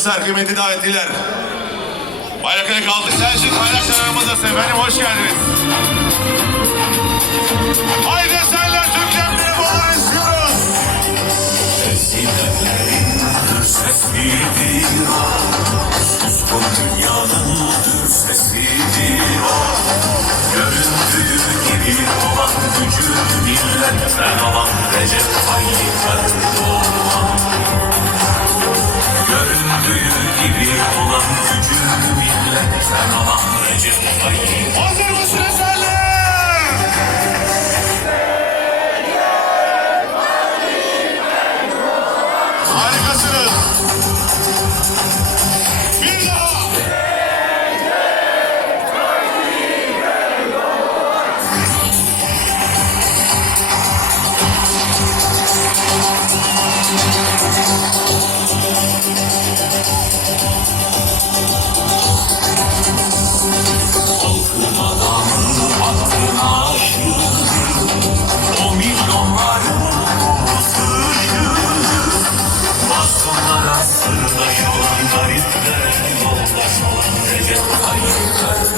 Dostlar, kıymetli davetliler. Bayrakları kaldık. Selçuk bayraklar aramızdasın efendim. Hoş geldiniz. Haydi senler Türk cemleri bolları istiyoruz. Sesidir o Suskun dünyanın tür sesidir Göründüğü gibi olan gücü milletten alan Recep Tayyip Gibi olan gücü milletten alan Recep Tayyip Hazır mısınız Tayyip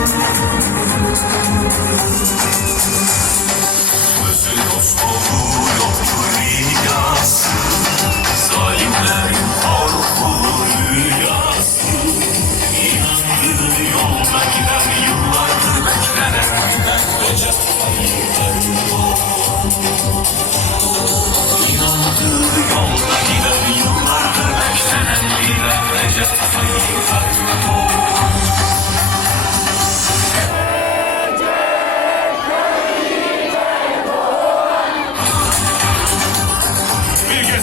Özü dost doğru yoktur rüyası Zalimlerin korku rüyası İnandığı yolda gider yıllardır beklenen. Giden Recep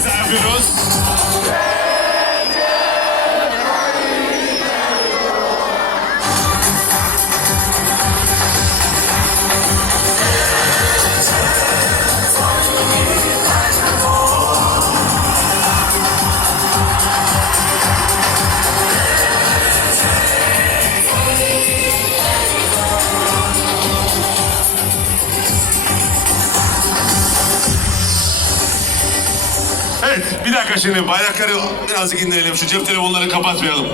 yapıyoruz. Dakika şimdi bayrakları birazcık indirelim. Şu cep telefonlarını kapatmayalım.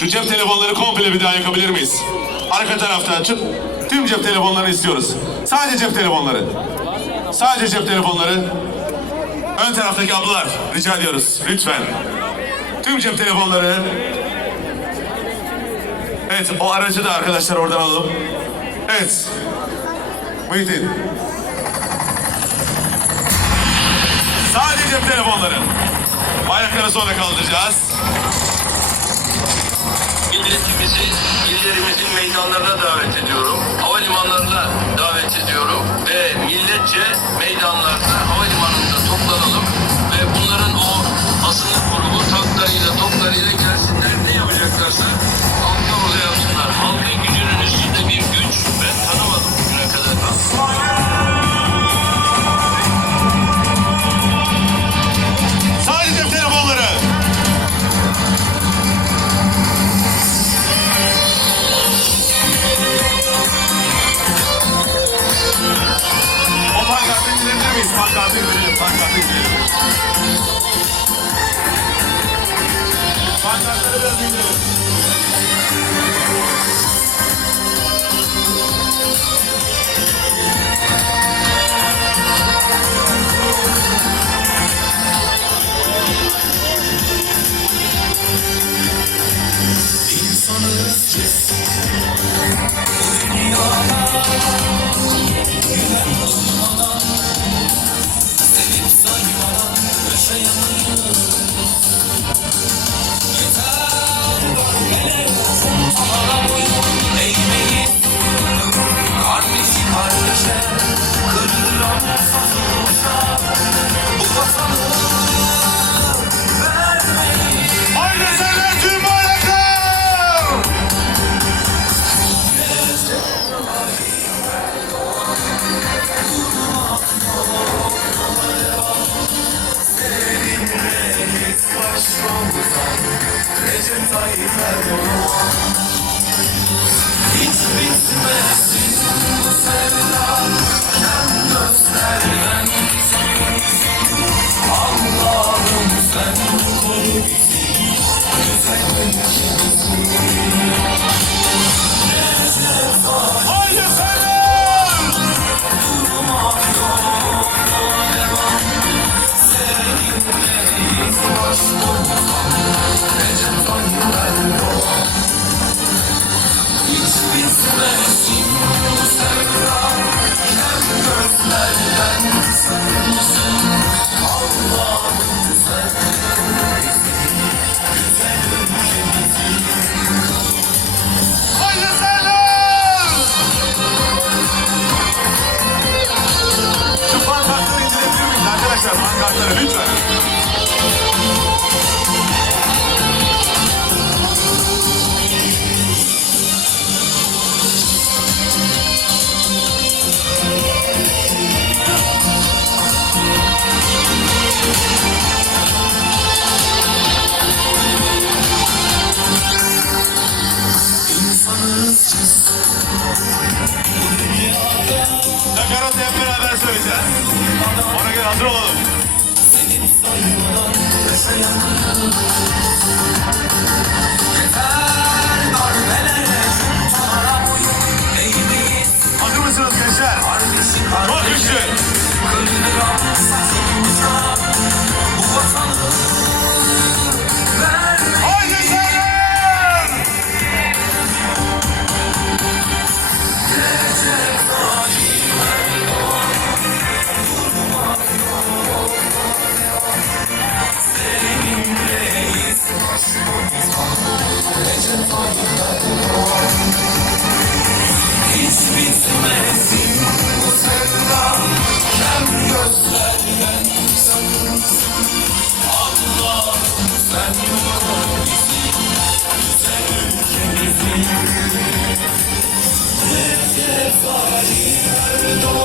Şu cep telefonları komple bir daha yakabilir miyiz? Arka tarafta tüm, tüm cep telefonlarını istiyoruz. Sadece cep telefonları. Sadece cep telefonları. Ön taraftaki ablalar rica ediyoruz lütfen. Tüm cep telefonları. Evet o aracı da arkadaşlar oradan alalım. Evet. Muhittin. Sadece telefonları. Bayrakları sonra kaldıracağız. milletimizi illerimizin meydanlarına davet ediyorum. Havalimanlarına davet ediyorum. Ve milletçe meydanlarda, İstanbul'dan Recep Tayyip Erdoğan Hiç bitmesin bu sevda Sen Allah'ım sen Güzel Sorry, I know.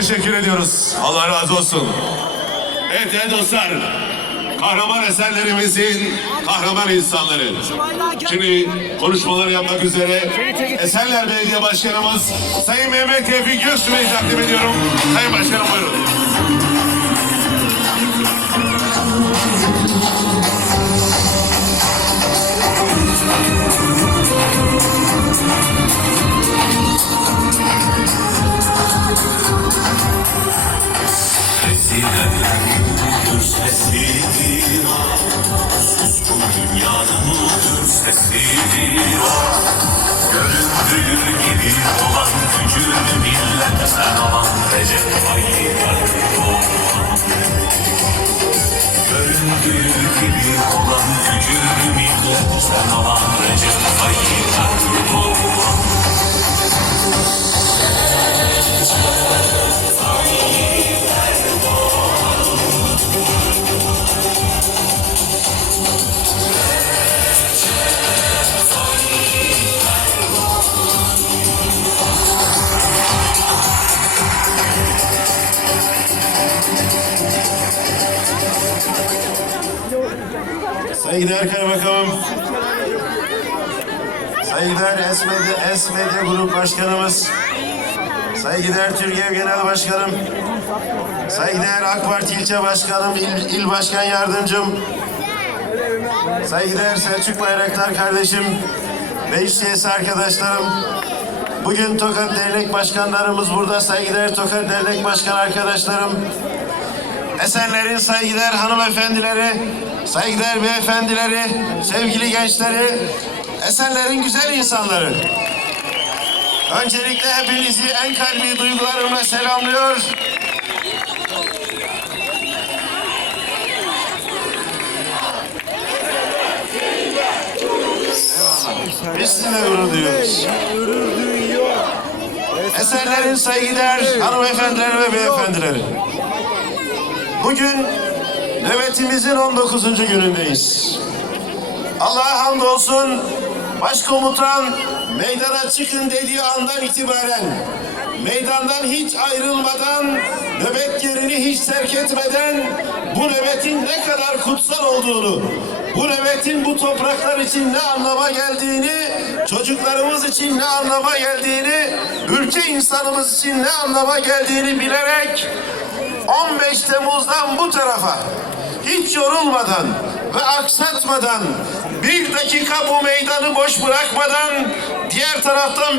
teşekkür ediyoruz. Allah razı olsun. Evet, evet dostlar. Kahraman eserlerimizin kahraman insanları. Şimdi konuşmaları yapmak üzere Esenler Belediye Başkanımız Sayın Mehmet Tevfik Göksu'yu takdim ediyorum. Sayın Başkanım buyurun. Gidenler sesidir ah Suskun Göründüğü gibi olan gücünü sen alan Recep Göründüğü gibi olan gücünü millet sen alan Recep Tayyip Erdoğan. Kaymakamım, saygıdeğer Esmedi, Esmedi Grup Başkanımız, saygıdeğer Türkiye Genel Başkanım, saygıdeğer AK Parti İlçe Başkanım, İl, İl Başkan Yardımcım, saygıdeğer Selçuk Bayraktar kardeşim, meclis üyesi arkadaşlarım, bugün Tokat Dernek Başkanlarımız burada, saygıdeğer Tokat Dernek Başkan arkadaşlarım, Esenlerin saygıdeğer hanımefendileri, saygıdeğer beyefendileri, sevgili gençleri, Esenlerin güzel insanları. Öncelikle hepinizi en kalbi duygularımla selamlıyor. Biz sizinle gurur duyuyoruz. Esenlerin saygıdeğer hanımefendileri ve beyefendileri. Bugün nöbetimizin 19. günündeyiz. Allah'a hamdolsun başkomutan meydana çıkın dediği andan itibaren meydandan hiç ayrılmadan nöbet yerini hiç terk etmeden bu nöbetin ne kadar kutsal olduğunu bu nöbetin bu topraklar için ne anlama geldiğini, çocuklarımız için ne anlama geldiğini, ülke insanımız için ne anlama geldiğini bilerek 15 Temmuz'dan bu tarafa hiç yorulmadan ve aksatmadan bir dakika bu meydanı boş bırakmadan diğer taraftan